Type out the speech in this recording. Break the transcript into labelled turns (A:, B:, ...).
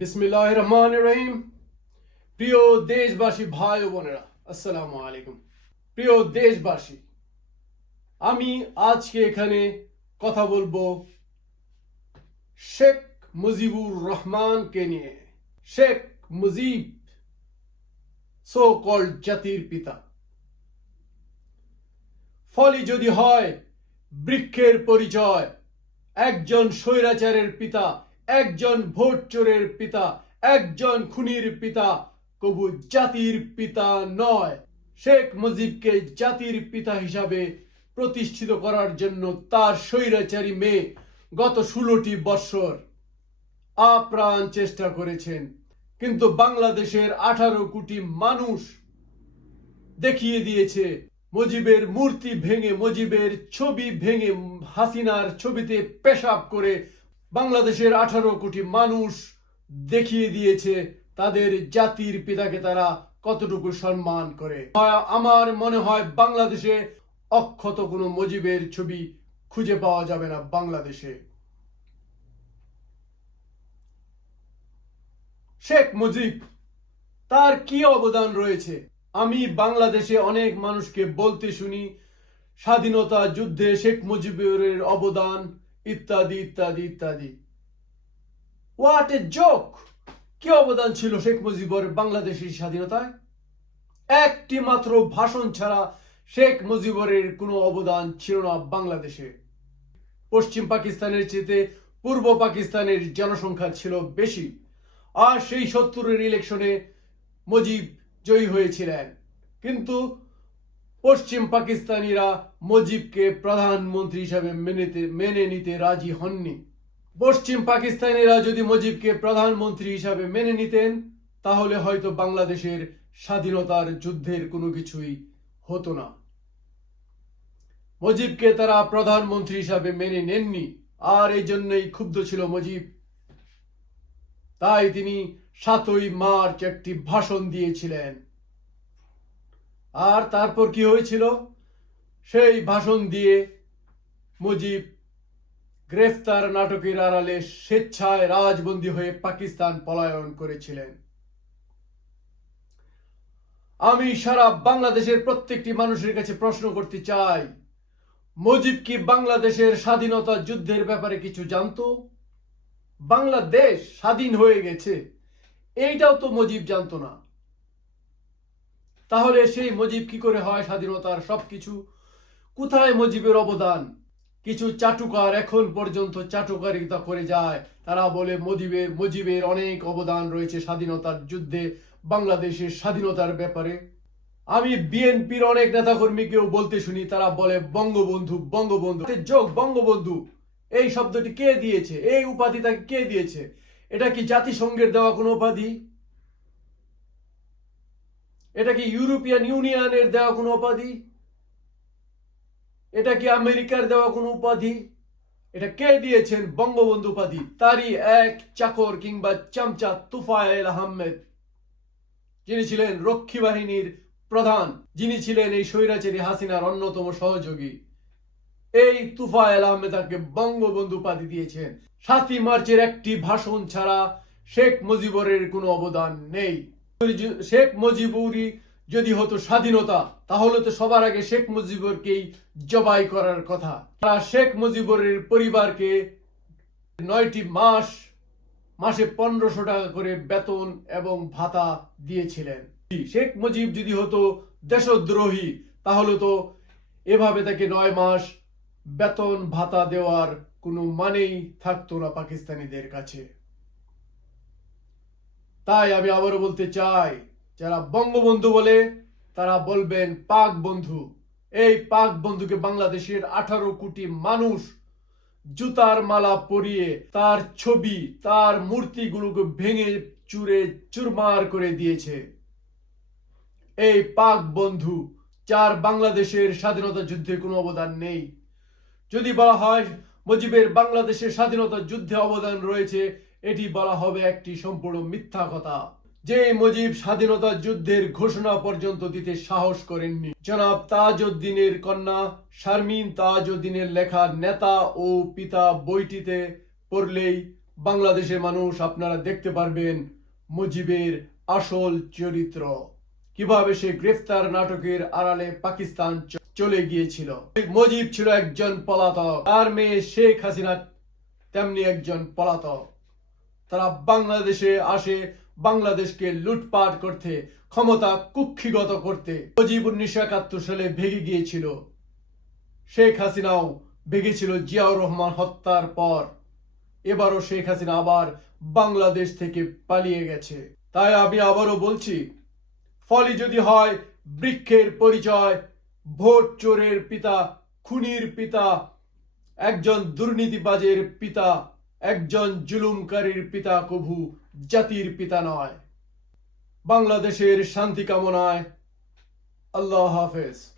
A: বিসমিল্লাহ রহমান রহিম। প্রিয় দেশবাসী, ভাই বোনেরা, আসসালামু আলাইকুম। প্রিয় দেশবাসী, আমি আজকে এখানে কথা বলব শেখ মুজিবুর রহমানকে নিয়ে। শেখ মুজিব সো কল জাতির পিতা। ফলে যদি হয়, বৃক্ষের পরিচয়, একজন স্বৈরাচারের পিতা একজন ভোট চোরের পিতা, একজন খুনির পিতা, কবু জাতির পিতা নয়। শেখ মুজিবকে জাতির পিতা হিসাবে প্রতিষ্ঠিত করার জন্য তার স্বৈরাচারী মেয়ে গত ষোলোটি বৎসর আপ্রাণ চেষ্টা করেছেন। কিন্তু বাংলাদেশের আঠারো কোটি মানুষ দেখিয়ে দিয়েছে, মুজিবের মূর্তি ভেঙে, মুজিবের ছবি ভেঙে, হাসিনার ছবিতে পেশাব করে বাংলাদেশের আঠারো কোটি মানুষ দেখিয়ে দিয়েছে তাদের জাতির পিতাকে তারা কতটুকু সম্মান করে। আমার মনে হয় বাংলাদেশে অক্ষত কোনো মুজিবের ছবি খুঁজে পাওয়া যাবে না বাংলাদেশে। শেখ মুজিব, তার কি অবদান রয়েছে? আমি বাংলাদেশে অনেক মানুষকে বলতে শুনি, স্বাধীনতা যুদ্ধে শেখ মুজিবের অবদান ইত্যাদি ইত্যাদি ইত্যাদি। হোয়াট এ জোক কি অবদান ছিল শেখ মুজিবর বাংলাদেশের স্বাধীনতায়? একটি মাত্র ভাষণ ছাড়া শেখ মুজিবরের কোনো অবদান ছিল না বাংলাদেশে। পশ্চিম পাকিস্তানের চেয়ে পূর্ব পাকিস্তানের জনসংখ্যা ছিল বেশি। আর সেই সত্তরের ইলেকশনে মুজিব জয়ী হয়েছিলেন। কিন্তু পশ্চিম পাকিস্তানিরা মজিবকে প্রধানমন্ত্রী হিসাবে মেনেতে, মেনে নিতে রাজি হননি। পশ্চিম পাকিস্তানিরা যদি মজিবকে প্রধানমন্ত্রী হিসাবে মেনে নিতেন, তাহলে হয়তো বাংলাদেশের স্বাধীনতার যুদ্ধের কোনো কিছুই হতো না। মজিবকে তারা প্রধানমন্ত্রী হিসাবে মেনে নেননি, আর এই জন্যই ক্ষুব্ধ ছিল মজিব। তাই তিনি সাতই মার্চ একটি ভাষণ দিয়েছিলেন। আর তারপর কি হয়েছিল? সেই ভাষণ দিয়ে মুজিব গ্রেফতার নাটকের আড়ালে স্বেচ্ছায় রাজবন্দী হয়ে পাকিস্তান পলায়ন করেছিলেন। আমি সারা বাংলাদেশের প্রত্যেকটি মানুষের কাছে প্রশ্ন করতে চাই, মুজিব কি বাংলাদেশের স্বাধীনতা যুদ্ধের ব্যাপারে কিছু জানতো? বাংলাদেশ স্বাধীন হয়ে গেছে, এইটাও তো মুজিব জানতো না। তাহলে সেই মজিব কি করে হয় স্বাধীনতার সবকিছু? কোথায় মজিবের অবদান? কিছু চাটুকার এখন পর্যন্ত চাটুকারিতা করে যায়। তারা বলে মুজিবের, মজিবের অনেক অবদান রয়েছে স্বাধীনতার যুদ্ধে, বাংলাদেশের স্বাধীনতার ব্যাপারে। আমি বিএনপির অনেক নেতাকর্মীকেও বলতে শুনি, তারা বলে, বঙ্গবন্ধু বঙ্গবন্ধু যোগ, বঙ্গবন্ধু, এই শব্দটি কে দিয়েছে? এই উপাধি তাকে কে দিয়েছে? এটা কি জাতিসংঘের দেওয়া কোনো উপাধি? এটা কি ইউরোপিয়ান ইউনিয়নের দেওয়া কোনো উপাধি? এটা কি আমেরিকার দেওয়া কোনো উপাধি? এটা কে দিয়েছেন বঙ্গবন্ধু উপাধি? তারই এক চাকর কিংবা চামচা তুফায়েল আহমেদ, যিনি ছিলেন রক্ষী বাহিনীর প্রধান, যিনি ছিলেন এই স্বৈরাচারী হাসিনার অন্যতম সহযোগী। এই তুফায়েল আহমেদ তাকে বঙ্গবন্ধু উপাধি দিয়েছেন। সাতই মার্চের একটি ভাষণ ছাড়া শেখ মুজিবরের কোনো অবদান নেই। শেখ মুজিবুরই যদি হতো স্বাধীনতা, তাহলে তো সবার আগে শেখ মুজিবরকেই জবাই করার কথা। তারা শেখ মুজিবরের পরিবারকে নয়টি মাস, মাসে পনেরোশো টাকা করে বেতন এবং ভাতা দিয়েছিলেন। শেখ মুজিব যদি হতো দেশদ্রোহী, তাহলে তো এভাবে তাকে নয় মাস বেতন, ভাতা দেওয়ার কোনো মানেই থাকতো না পাকিস্তানিদের কাছে। তাই আমি আবারও বলতে চাই, যারা বঙ্গবন্ধু বলে, তারা বলবেন পাক বন্ধু। এই পাক বন্ধুকে বাংলাদেশের আঠারো কোটি মানুষ জুতার মালা পরিয়ে তার ছবি, তার মূর্তিগুলোকে ভেঙে চুরে চুরমার করে দিয়েছে। এই পাক বন্ধু, যার বাংলাদেশের স্বাধীনতা যুদ্ধে কোনো অবদান নেই। যদি বলা হয়, মুজিবের বাংলাদেশের স্বাধীনতা যুদ্ধে অবদান রয়েছে এটি বলা হবে একটি সম্পূর্ণ মিথ্যা কথা। যে মুজিব স্বাধীনতা যুদ্ধের ঘোষণা পর্যন্ত দিতে সাহস করেননি। জনাব তাজউদ্দিনের কন্যা শারমিন তাজউদ্দিনের লেখা নেতা ও পিতা বইটিতে পড়লেই বাংলাদেশের মানুষ আপনারা দেখতে পারবেন মুজিবের আসল চরিত্র। কীভাবে সে গ্রেফতার নাটকের আড়ালে পাকিস্তান চলে গিয়েছিল। মুজিব ছিল একজন পলাতক। আর মেয়ে শেখ হাসিনা তেমনি একজন পলাতক। তারা বাংলাদেশে আসে, বাংলাদেশকে লুটপাট করতে, ক্ষমতা কুক্ষিগত করতে। মুজিব উনিশশো একাত্তর সালে ভেঙে গিয়েছিল। শেখ হাসিনাও ভেঙেছিল জিয়াউর রহমান হত্যার পর। এবারও শেখ হাসিনা আবার বাংলাদেশ থেকে পালিয়ে গেছে। তাই আমি আবারও বলছি ফলে যদি হয়, বৃক্ষের পরিচয়, ভোট চোরের পিতা, খুনির পিতা, একজন দুর্নীতিবাজের পিতা একজন জুলুমকারীর পিতা কভু জাতির পিতা নয়। বাংলাদেশের শান্তি কামনায় আল্লাহ হাফেজ।